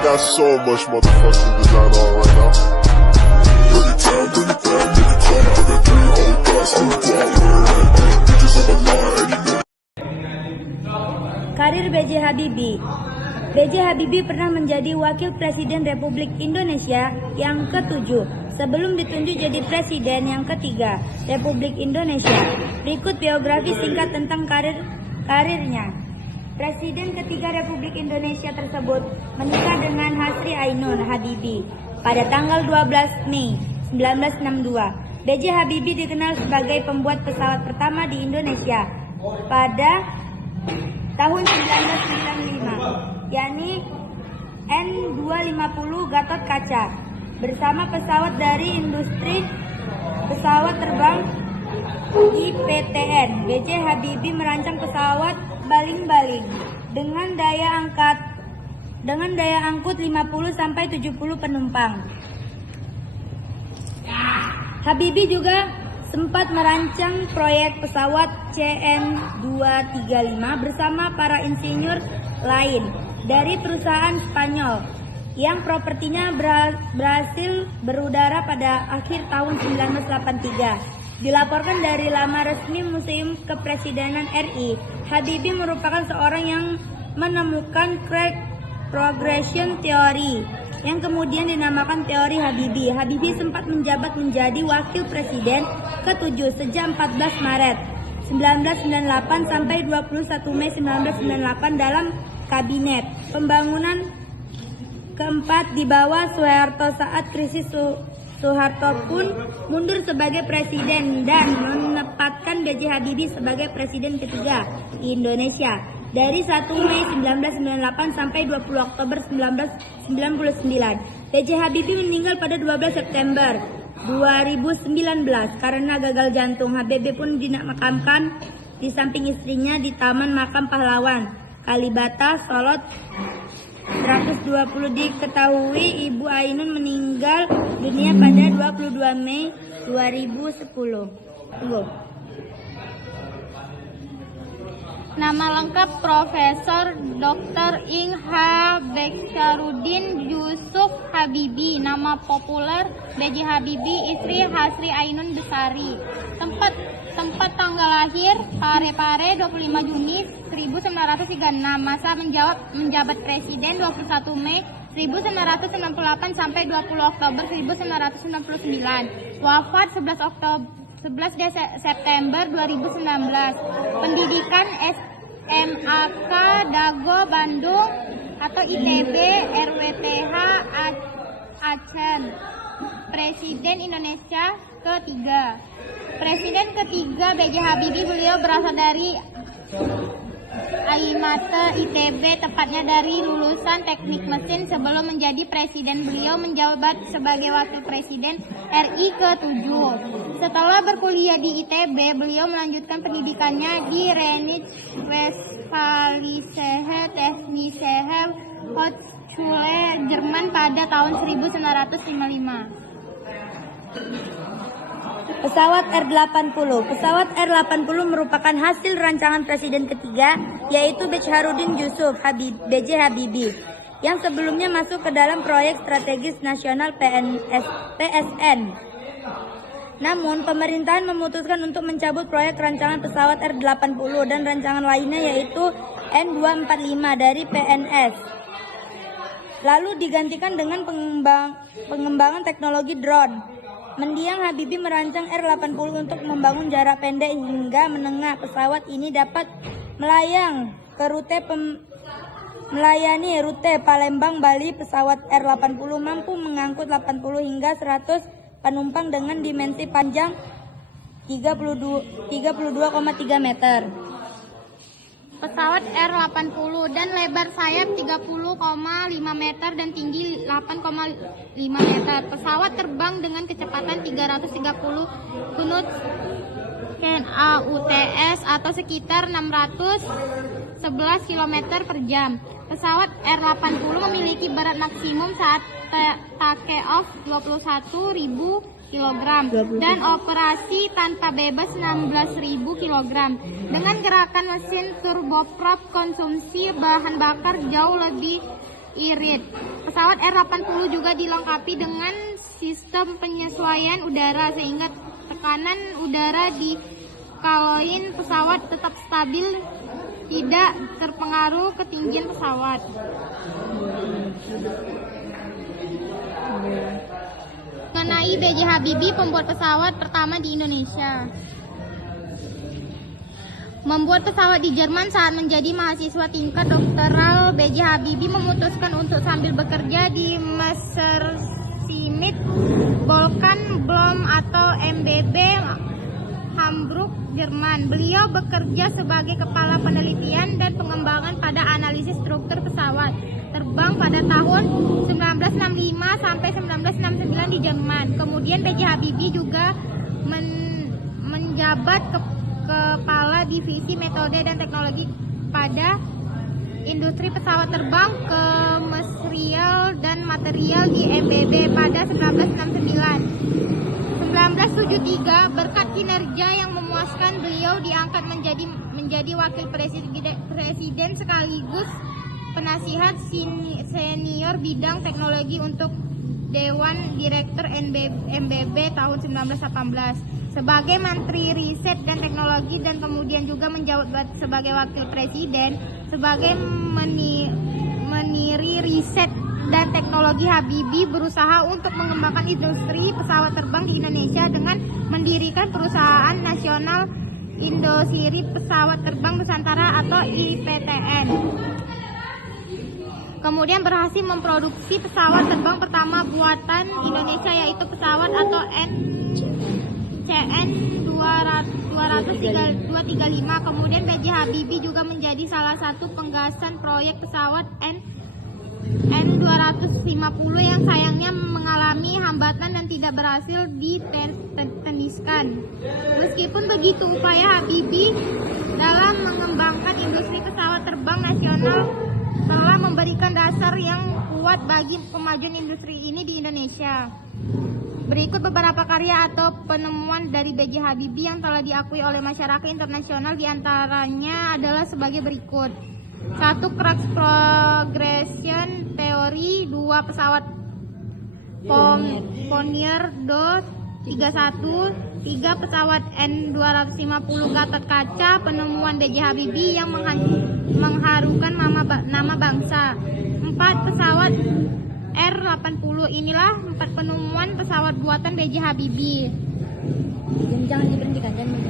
got so much motherfucking design on right now. Bring it down, bring it down, make it clap. I got 3 whole thoughts, I'm wild with it. Bitches on my line, and you know. Karir B.J. Habibie. B.J. Habibie pernah menjadi Wakil Presiden Republik Indonesia yang ke-7 sebelum ditunjuk jadi Presiden yang ke-3 Republik Indonesia. Berikut biografi singkat tentang karirnya. Presiden ketiga Republik Indonesia tersebut menikah dengan Hasri Ainun Habibie pada tanggal 12 Mei 1962. B.J. Habibie dikenal sebagai pembuat pesawat pertama di Indonesia pada tahun 1995, yakni N250 Gatot Kaca. Bersama pesawat dari industri pesawat terbang IPTN, B.J. Habibie merancang pesawat baling-baling dengan daya angkut 50 sampai 70 penumpang. Habibie juga sempat merancang proyek pesawat CN235 bersama para insinyur lain dari perusahaan Spanyol yang propertinya berhasil berudara pada akhir tahun 1983. Dilaporkan dari laman resmi Museum Kepresidenan RI, Habibie merupakan seorang yang menemukan crack progression theory yang kemudian dinamakan teori Habibie. Habibie sempat menjabat menjadi Wakil Presiden ke-7 sejak 14 Maret 1998 sampai 21 Mei 1998 dalam Kabinet Pembangunan keempat di bawah Soeharto. Saat krisis Soeharto pun mundur sebagai presiden dan menempatkan B.J. Habibie sebagai presiden ketiga Indonesia dari 1 Mei 1998 sampai 20 Oktober 1999. B.J. Habibie meninggal pada 12 September 2019 karena gagal jantung. Habibie pun dimakamkan di samping istrinya di Taman Makam Pahlawan, Kalibata, Solo 120. Diketahui Ibu Ainun meninggal dunia pada 22 Mei 2010. Nama lengkap Profesor Dr. Ing H. Bacharuddin Yusuf Habibie. Nama populer B.J. Habibie, istri Hasri Ainun Besari. Tempat tanggal lahir Parepare 25 Juni 1936. Masa menjabat presiden 21 Mei 1998 sampai 20 Oktober 1999. Wafat 11 September 2019. Pendidikan SMAK Dago Bandung atau ITB RWTH Aceh. Presiden Indonesia ketiga. Presiden ketiga B.J. Habibie, beliau berasal dari Aimate ITB, tepatnya dari lulusan teknik mesin. Sebelum menjadi presiden, beliau menjabat sebagai wakil presiden RI ke-7. Setelah berkuliah di ITB, beliau melanjutkan pendidikannya di Rheinische Westfalische Technische Hochschule Jerman pada tahun 1955. Pesawat R80. Pesawat R80 merupakan hasil rancangan presiden ketiga, yaitu Bacharuddin Yusuf B.J. Habibie, yang sebelumnya masuk ke dalam proyek strategis nasional PSN. Namun, pemerintahan memutuskan untuk mencabut proyek rancangan pesawat R80 dan rancangan lainnya yaitu N245 dari PNS. Lalu digantikan dengan pengembangan teknologi drone. Mendiang Habibie merancang R80 untuk membangun jarak pendek hingga menengah. Pesawat ini dapat melayani rute Palembang Bali. Pesawat R80 mampu mengangkut 80 hingga 100 penumpang dengan dimensi panjang 32,3 meter. Pesawat R80 dan lebar sayap 30,5 meter dan tinggi 8,5 meter. Pesawat terbang dengan kecepatan 330 knots atau sekitar 611 km per jam. Pesawat R80 memiliki berat maksimum saat take off 21.000 kg dan operasi tanpa bebas 16.000 kg. Dengan gerakan mesin turboprop, konsumsi bahan bakar jauh lebih irit. Pesawat R-80 juga dilengkapi dengan sistem penyesuaian udara sehingga tekanan udara di kaloin pesawat tetap stabil, tidak terpengaruh ketinggian pesawat. Mengenai B.J. Habibie, pembuat pesawat pertama di Indonesia. Membuat pesawat di Jerman saat menjadi mahasiswa tingkat doktoral, B.J. Habibie memutuskan untuk sambil bekerja di Messerschmitt Vulcan Blom atau MBB Hamburg, Jerman. Beliau bekerja sebagai kepala penelitian dan pengembangan pada analisis struktur pesawat terbang pada tahun 1965 sampai 1969 di Jerman. Kemudian B.J. Habibie juga menjabat kepala divisi metode dan teknologi pada industri pesawat terbang, kementerian dan material di MBB pada 1969. 1973, berkat kinerja yang memuaskan, beliau diangkat menjadi wakil presiden sekaligus penasihat senior bidang teknologi untuk Dewan Direktur MBB tahun 1918. Sebagai Menteri Riset dan Teknologi dan kemudian juga menjabat sebagai wakil presiden. Sebagai Menteri Riset dan Teknologi, Habibie berusaha untuk mengembangkan industri pesawat terbang di Indonesia dengan mendirikan perusahaan nasional Indoseri Pesawat Terbang Nusantara atau IPTN. Kemudian berhasil memproduksi pesawat terbang pertama buatan Indonesia, yaitu pesawat atau CN 235. Kemudian B.J. Habibie juga menjadi salah satu penggasan proyek pesawat N250 yang sayangnya mengalami hambatan dan tidak berhasil diteniskan. Meskipun begitu, upaya Habibie dalam mengembangkan industri pesawat terbang nasional telah memberikan dasar yang kuat bagi kemajuan industri ini di Indonesia. Berikut beberapa karya atau penemuan dari B.J. Habibie yang telah diakui oleh masyarakat internasional, diantaranya adalah sebagai berikut. 1. Crux Progression Theory. 2. Pesawat Pioneer Do 31. 3. Pesawat N250 Gatot Kaca, penemuan B.J. Habibie yang mengharukan nama bangsa. 4. Pesawat R-80. Inilah 4 penemuan pesawat buatan B.J. Habibie. Jangan diberhentikan, jangan.